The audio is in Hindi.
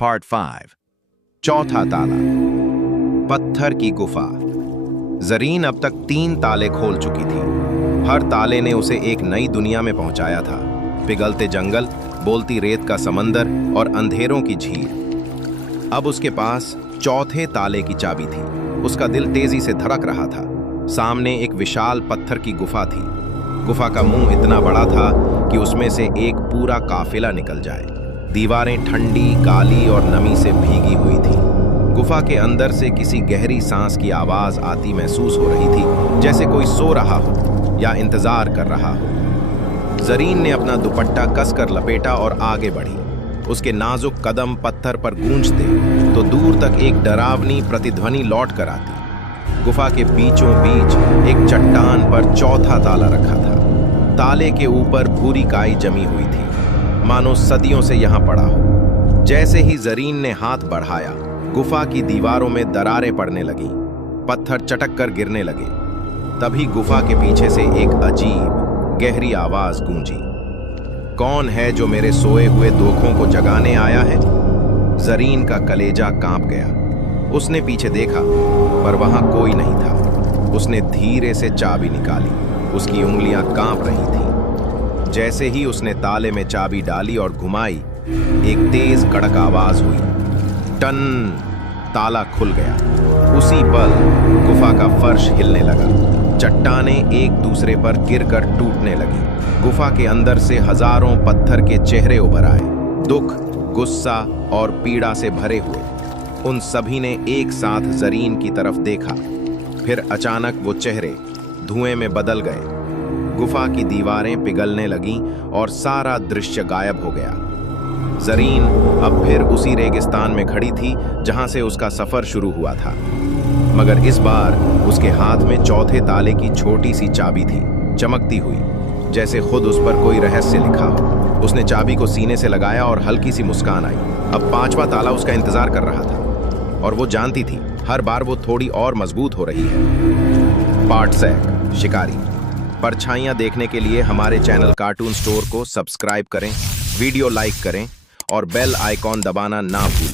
पार्ट 5। चौथा ताला। पत्थर की गुफा। जरीन अब तक 3 ताले खोल चुकी थी। हर ताले ने उसे एक नई दुनिया में पहुंचाया था। पिघलते जंगल, बोलती रेत का समंदर और अंधेरों की झील। अब उसके पास चौथे ताले की चाबी थी। उसका दिल तेजी से धड़क रहा था। सामने एक विशाल पत्थर की गुफा थी। गुफा का मुंह इतना बड़ा था कि उसमें से एक पूरा काफिला निकल जाए। दीवारें ठंडी, काली और नमी से भीगी हुई थी। गुफा के अंदर से किसी गहरी सांस की आवाज आती महसूस हो रही थी, जैसे कोई सो रहा हो या इंतजार कर रहा हो। जरीन ने अपना दुपट्टा कसकर लपेटा और आगे बढ़ी। उसके नाजुक कदम पत्थर पर गूंजते तो दूर तक एक डरावनी प्रतिध्वनि लौट कर आती। गुफा के बीचों बीच एक चट्टान पर चौथा ताला रखा था। ताले के ऊपर भूरी काई जमी हुई थी, मानो सदियों से यहां पड़ा हो। जैसे ही जरीन ने हाथ बढ़ाया, गुफा की दीवारों में दरारें पड़ने लगी, पत्थर चटक कर गिरने लगे। तभी गुफा के पीछे से एक अजीब गहरी आवाज गूंजी। कौन है जो मेरे सोए हुए दोखों को जगाने आया है? जरीन का कलेजा कांप गया। उसने पीछे देखा, पर वहां कोई नहीं था। उसने धीरे से चाबी निकाली। उसकी उंगलियां कांप रही थीं। जैसे ही उसने ताले में चाबी डाली और घुमाई, एक तेज कड़क आवाज हुई। टन! ताला खुल गया। उसी पल गुफा का फर्श हिलने लगा। चट्टानें एक दूसरे पर गिरकर टूटने लगी। गुफा के अंदर से हजारों पत्थर के चेहरे उभर आए, दुख, गुस्सा और पीड़ा से भरे हुए। उन सभी ने एक साथ जरीन की तरफ देखा। फिर अचानक वो चेहरे धुएं में बदल गए। गुफा की दीवारें पिघलने लगीं और सारा दृश्य गायब हो गया। जरीन अब फिर उसी रेगिस्तान में खड़ी थी जहां से उसका सफर शुरू हुआ था, मगर इस बार उसके हाथ में चौथे ताले की छोटी सी चाबी थी, चमकती हुई, जैसे खुद उस पर कोई रहस्य लिखा हो। उसने चाबी को सीने से लगाया और हल्की सी मुस्कान आई। अब 5वां ताला उसका इंतजार कर रहा था, और वो जानती थी हर बार वो थोड़ी और मजबूत हो रही है। पार्ट 6 शिकारी। परछाइयां देखने के लिए हमारे चैनल कार्टून स्टोर को सब्सक्राइब करें, वीडियो लाइक करें और बेल आइकॉन दबाना ना भूलें।